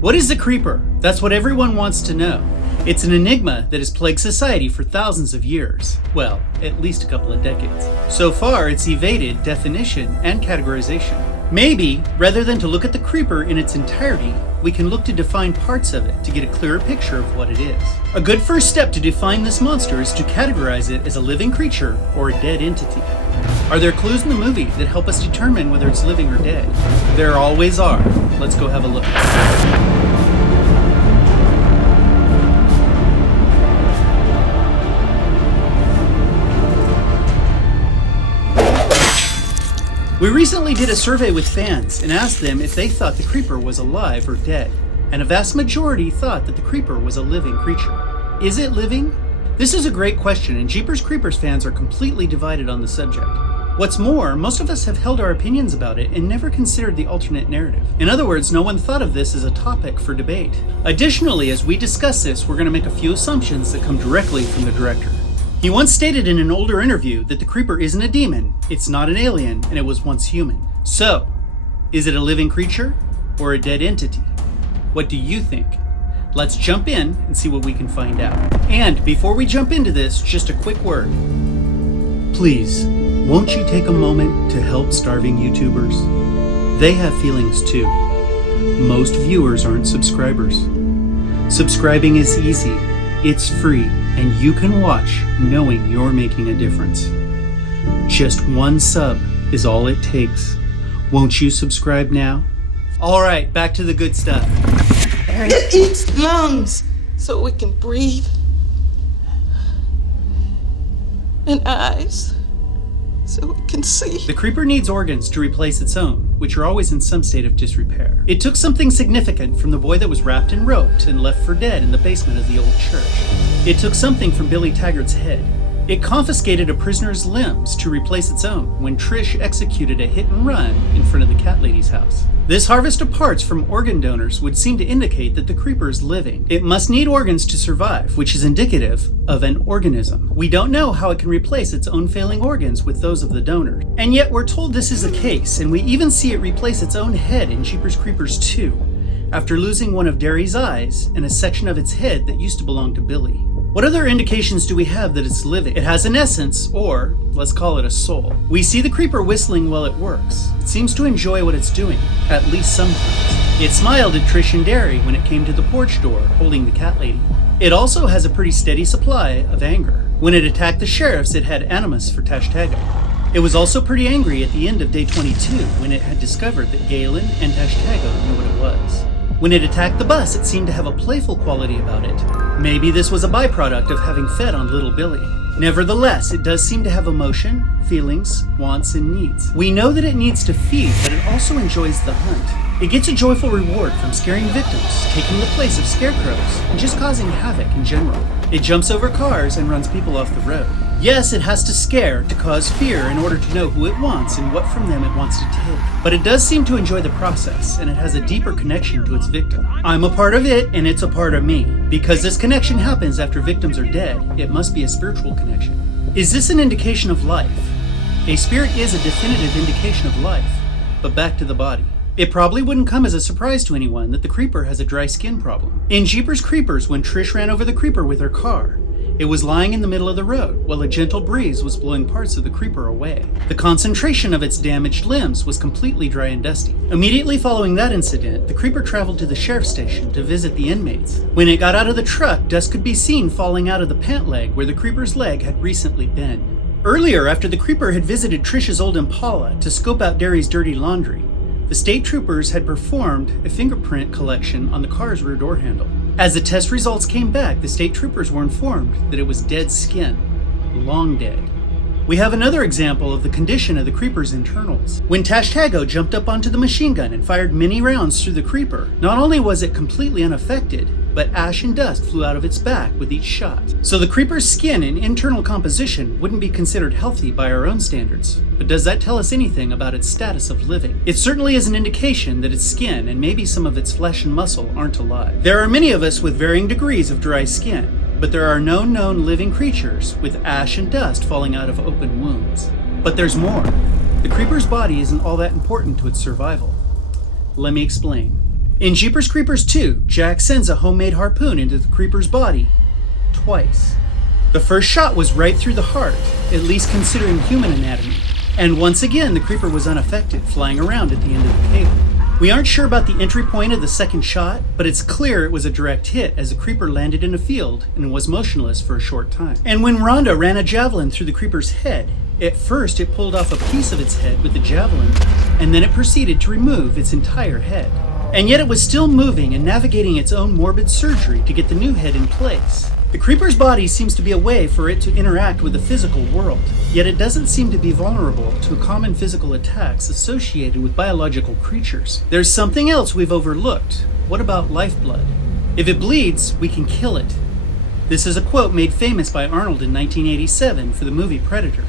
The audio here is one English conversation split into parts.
What is the creeper? That's what everyone wants to know. It's an enigma that has plagued society for thousands of years. Well, at least a couple of decades. So far, it's evaded definition and categorization. Maybe, rather than to look at the creeper in its entirety, we can look to define parts of it to get a clearer picture of what it is. A good first step to define this monster is to categorize it as a living creature or a dead entity. Are there clues in the movie that help us determine whether it's living or dead? There always are. Let's go have a look. We recently did a survey with fans and asked them if they thought the creeper was alive or dead, and a vast majority thought that the creeper was a living creature. Is it living? This is a great question, and Jeepers Creepers fans are completely divided on the subject. What's more, most of us have held our opinions about it and never considered the alternate narrative. In other words, no one thought of this as a topic for debate. Additionally, as we discuss this, we're going to make a few assumptions that come directly from the director. He once stated in an older interview that the creeper isn't a demon, it's not an alien, and it was once human. So, is it a living creature or a dead entity? What do you think? Let's jump in and see what we can find out. And before we jump into this, just a quick word. Please, won't you take a moment to help starving YouTubers? They have feelings too. Most viewers aren't subscribers. Subscribing is easy, it's free, and you can watch knowing you're making a difference. Just one sub is all it takes. Won't you subscribe now? All right, back to the good stuff. It eats lungs so we can breathe, and eyes so we can see. The creeper needs organs to replace its own, which are always in some state of disrepair. It took something significant from the boy that was wrapped and roped and left for dead in the basement of the old church. It took something from Billy Taggart's head. It confiscated a prisoner's limbs to replace its own when Trish executed a hit and run in front of the cat lady's house. This harvest of parts from organ donors would seem to indicate that the creeper is living. It must need organs to survive, which is indicative of an organism. We don't know how it can replace its own failing organs with those of the donor. And yet we're told this is the case, and we even see it replace its own head in Jeepers Creepers 2, after losing one of Derry's eyes and a section of its head that used to belong to Billy. What other indications do we have that it's living? It has an essence, or let's call it a soul. We see the creeper whistling while it works. It seems to enjoy what it's doing, at least sometimes. It smiled at Trish and Derry when it came to the porch door, holding the cat lady. It also has a pretty steady supply of anger. When it attacked the sheriffs, it had animus for Tashtaggo. It was also pretty angry at the end of day 22 when it had discovered that Galen and Tashtaggo knew what it was. When it attacked the bus, it seemed to have a playful quality about it. Maybe this was a byproduct of having fed on little Billy. Nevertheless, it does seem to have emotion, feelings, wants, and needs. We know that it needs to feed, but it also enjoys the hunt. It gets a joyful reward from scaring victims, taking the place of scarecrows, and just causing havoc in general. It jumps over cars and runs people off the road. Yes, it has to scare to cause fear in order to know who it wants and what from them it wants to take. But it does seem to enjoy the process, and it has a deeper connection to its victim. I'm a part of it, and it's a part of me. Because this connection happens after victims are dead, it must be a spiritual connection. Is this an indication of life? A spirit is a definitive indication of life. But back to the body. It probably wouldn't come as a surprise to anyone that the creeper has a dry skin problem. In Jeepers Creepers, when Trish ran over the creeper with her car, it was lying in the middle of the road while a gentle breeze was blowing parts of the creeper away. The concentration of its damaged limbs was completely dry and dusty. Immediately following that incident, the creeper traveled to the sheriff's station to visit the inmates. When it got out of the truck, dust could be seen falling out of the pant leg where the creeper's leg had recently been. Earlier, after the creeper had visited Trish's old Impala to scope out Derry's dirty laundry, the state troopers had performed a fingerprint collection on the car's rear door handle. As the test results came back, the state troopers were informed that it was dead skin, long dead. We have another example of the condition of the creeper's internals. When Tashtaggo jumped up onto the machine gun and fired many rounds through the creeper, not only was it completely unaffected, but ash and dust flew out of its back with each shot. So the creeper's skin and internal composition wouldn't be considered healthy by our own standards. But does that tell us anything about its status of living? It certainly is an indication that its skin and maybe some of its flesh and muscle aren't alive. There are many of us with varying degrees of dry skin, but there are no known living creatures with ash and dust falling out of open wounds. But there's more. The creeper's body isn't all that important to its survival. Let me explain. In Jeepers Creepers 2, Jack sends a homemade harpoon into the creeper's body twice. The first shot was right through the heart, at least considering human anatomy. And once again, the creeper was unaffected, flying around at the end of the cable. We aren't sure about the entry point of the second shot, but it's clear it was a direct hit as the creeper landed in a field and was motionless for a short time. And when Rhonda ran a javelin through the creeper's head, at first it pulled off a piece of its head with the javelin, and then it proceeded to remove its entire head. And yet it was still moving and navigating its own morbid surgery to get the new head in place. The creeper's body seems to be a way for it to interact with the physical world, yet it doesn't seem to be vulnerable to common physical attacks associated with biological creatures. There's something else we've overlooked. What about lifeblood? If it bleeds, we can kill it. This is a quote made famous by Arnold in 1987 for the movie Predator.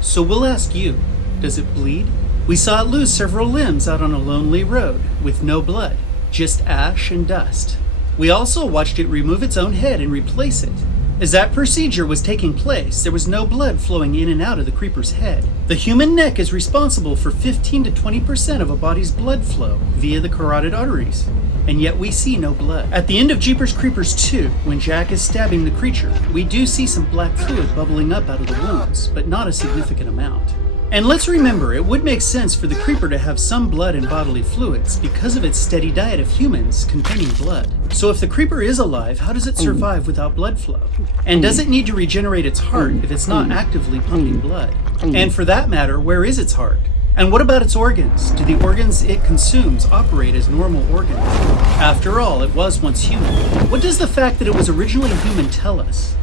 So we'll ask you, does it bleed? We saw it lose several limbs out on a lonely road with no blood, just ash and dust. We also watched it remove its own head and replace it. As that procedure was taking place, there was no blood flowing in and out of the creeper's head. The human neck is responsible for 15 to 20% of a body's blood flow via the carotid arteries, and yet we see no blood. At the end of Jeepers Creepers 2, when Jack is stabbing the creature, we do see some black fluid bubbling up out of the wounds, but not a significant amount. And let's remember, it would make sense for the creeper to have some blood and bodily fluids because of its steady diet of humans containing blood. So if the creeper is alive, how does it survive without blood flow? And does it need to regenerate its heart if it's not actively pumping blood? And for that matter, where is its heart? And what about its organs? Do the organs it consumes operate as normal organs? After all, it was once human. What does the fact that it was originally human tell us?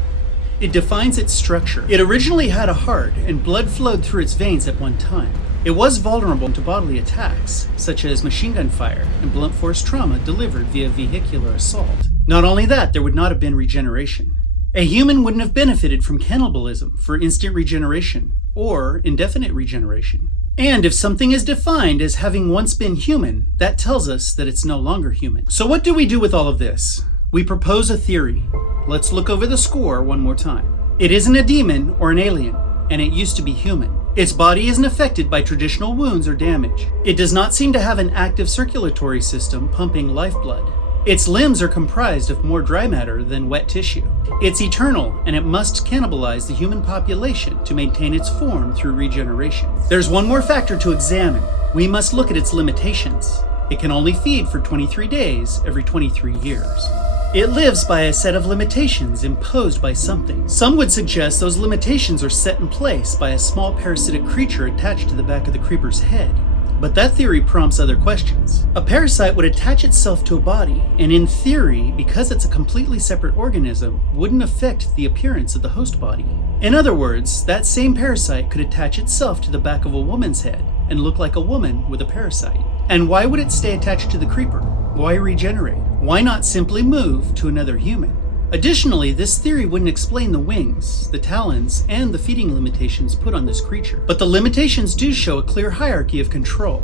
It defines its structure. It originally had a heart, and blood flowed through its veins at one time. It was vulnerable to bodily attacks, such as machine gun fire and blunt force trauma delivered via vehicular assault. Not only that, there would not have been regeneration. A human wouldn't have benefited from cannibalism for instant regeneration, or indefinite regeneration. And if something is defined as having once been human, that tells us that it's no longer human. So what do we do with all of this? We propose a theory. Let's look over the score one more time. It isn't a demon or an alien, and it used to be human. Its body isn't affected by traditional wounds or damage. It does not seem to have an active circulatory system pumping lifeblood. Its limbs are comprised of more dry matter than wet tissue. It's eternal, and it must cannibalize the human population to maintain its form through regeneration. There's one more factor to examine. We must look at its limitations. It can only feed for 23 days every 23 years. It lives by a set of limitations imposed by something. Some would suggest those limitations are set in place by a small parasitic creature attached to the back of the creeper's head. But that theory prompts other questions. A parasite would attach itself to a body, and in theory, because it's a completely separate organism, wouldn't affect the appearance of the host body. In other words, that same parasite could attach itself to the back of a woman's head and look like a woman with a parasite. And why would it stay attached to the creeper? Why regenerate? Why not simply move to another human? Additionally, this theory wouldn't explain the wings, the talons, and the feeding limitations put on this creature. But the limitations do show a clear hierarchy of control.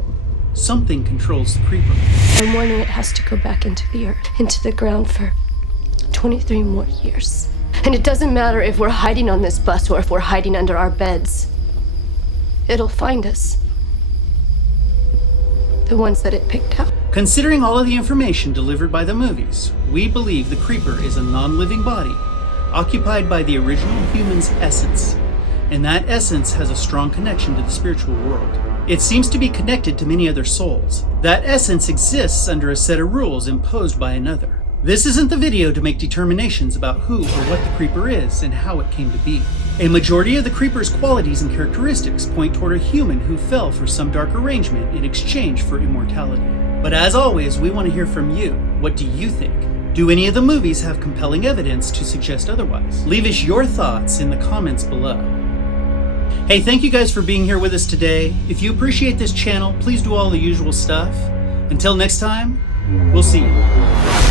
Something controls the creeper. I'm warning it has to go back into the earth, into the ground for 23 more years. And it doesn't matter if we're hiding on this bus or if we're hiding under our beds. It'll find us. The ones that it picked out. Considering all of the information delivered by the movies, we believe the creeper is a non-living body, occupied by the original human's essence, and that essence has a strong connection to the spiritual world. It seems to be connected to many other souls. That essence exists under a set of rules imposed by another. This isn't the video to make determinations about who or what the creeper is and how it came to be. A majority of the creeper's qualities and characteristics point toward a human who fell for some dark arrangement in exchange for immortality. But as always, we want to hear from you. What do you think? Do any of the movies have compelling evidence to suggest otherwise? Leave us your thoughts in the comments below. Hey, thank you guys for being here with us today. If you appreciate this channel, please do all the usual stuff. Until next time, we'll see you.